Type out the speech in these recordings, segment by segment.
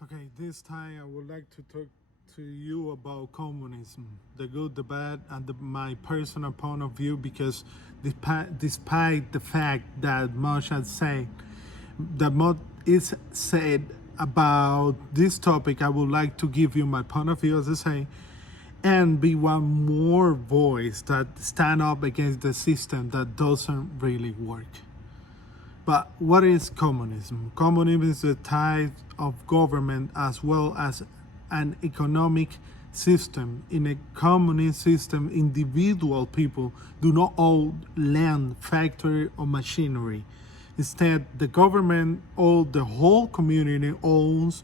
Okay, this time I would like to talk to you about communism, the good, the bad, and my personal point of view. Because despite the fact that much has said, that much is said about this topic, I would like to give you my point of view, as I say, and be one more voice that stand up against the system that doesn't really work. But what is communism? Communism is a type of government as well as an economic system. In a communist system, individual people do not own land, factory, or machinery. Instead, the government or the whole community owns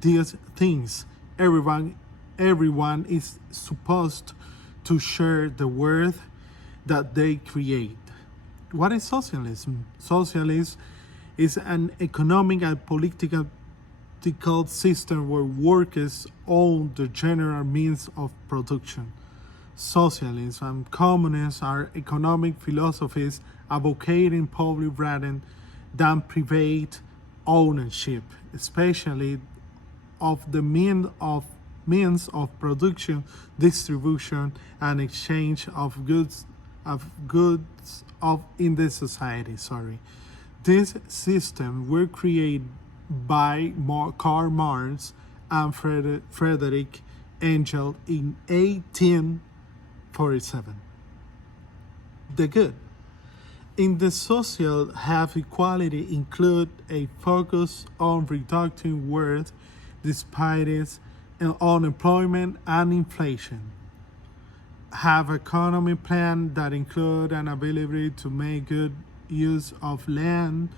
these things. Everyone is supposed to share the wealth that they create. What is socialism? Socialism is an economic and political system where workers own the general means of production. Socialism and communism are economic philosophies advocating public rather than private ownership, especially of the means of production, distribution, and exchange of goods in the society. This system were created by Karl Marx and Frederick Engels in 1847. The good in the social have equality include a focus on reducing wealth, disparities, and unemployment and inflation. Have economy plan that include an ability to make good use of land,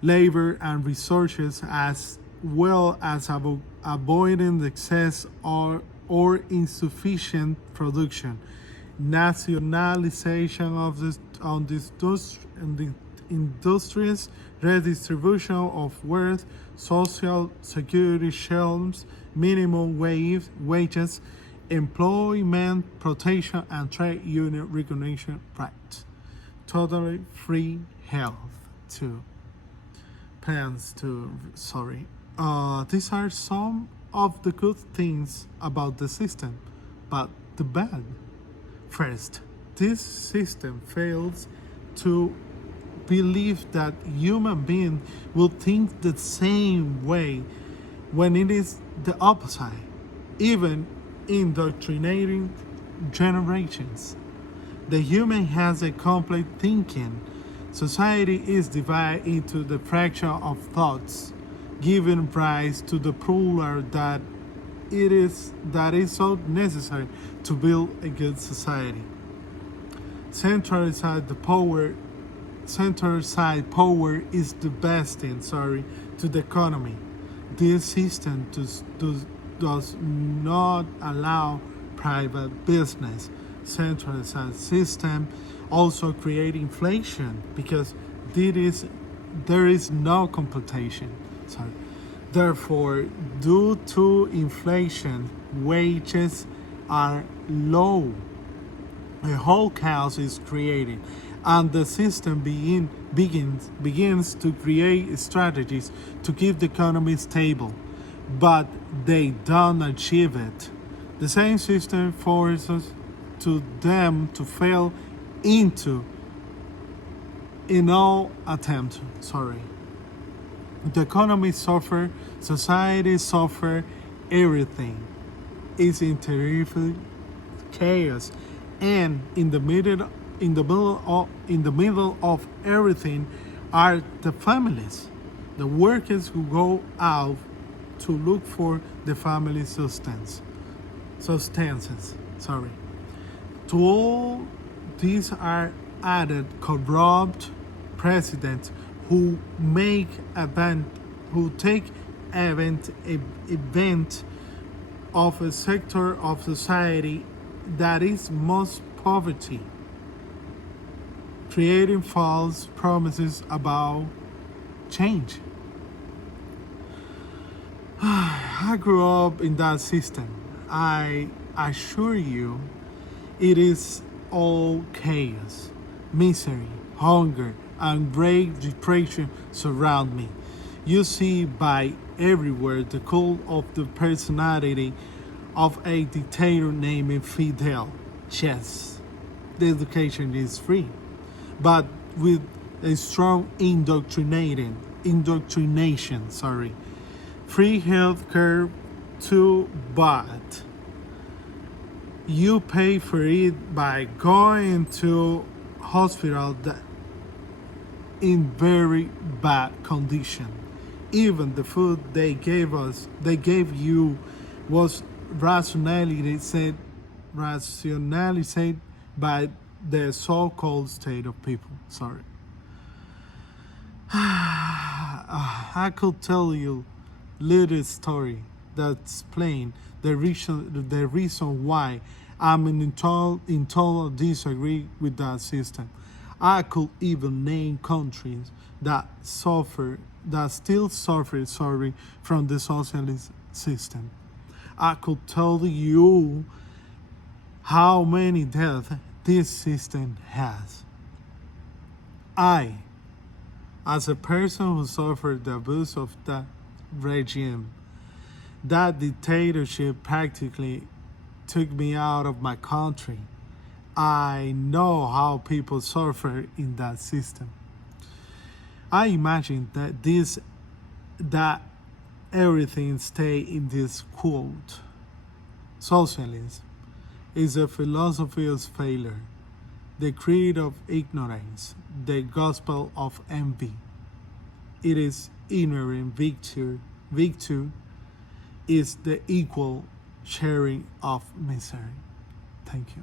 labor, and resources, as well as avoiding the excess or insufficient production, nationalization of the industries, redistribution of wealth, social security schemes, minimum wages, employment protection, and trade union recognition rights. Totally free health too. These are some of the good things about the system, but the bad. First, this system fails to believe that human beings will think the same way when it is the opposite, even indoctrinating generations. The human has a complete thinking. Society is divided into the fraction of thoughts, giving rise to the plural that is so necessary to build a good society. Centralized power is the best thing, to the economy. This system does not allow private business. Centralized system also create inflation because there is no competition. Therefore, due to inflation, wages are low. A whole chaos is created, and the system begins to create strategies to keep the economy stable, but they don't achieve it. The same system forces them to fail in all attempt. The economy suffer, society suffer, everything is in terrific chaos, and in the middle of everything are the families, the workers who go out to look for the family sustenances. To all these are added corrupt presidents who take event of a sector of society that is most poverty, creating false promises about change. I grew up in that system. I assure you, it is all chaos, misery, hunger, and great depression surround me. You see by everywhere the cult of the personality of a dictator named Fidel. Yes, the education is free, but with a strong indoctrination. Free healthcare too, but you pay for it by going to hospital that in very bad condition. Even the food they gave you was rationalized by the so-called state of people. I could tell you little story that explain the reason why I'm in total disagree with that system. I could even name countries that still suffer, from the socialist system. I could tell you how many deaths this system has. I, as a person who suffered the abuse of that regime, that dictatorship practically took me out of my country. I know how people suffer in that system. I imagine that everything stay in this quote. Socialism is a philosophy of failure, the creed of ignorance, the gospel of envy. It is inherent victory is the equal sharing of misery. Thank you.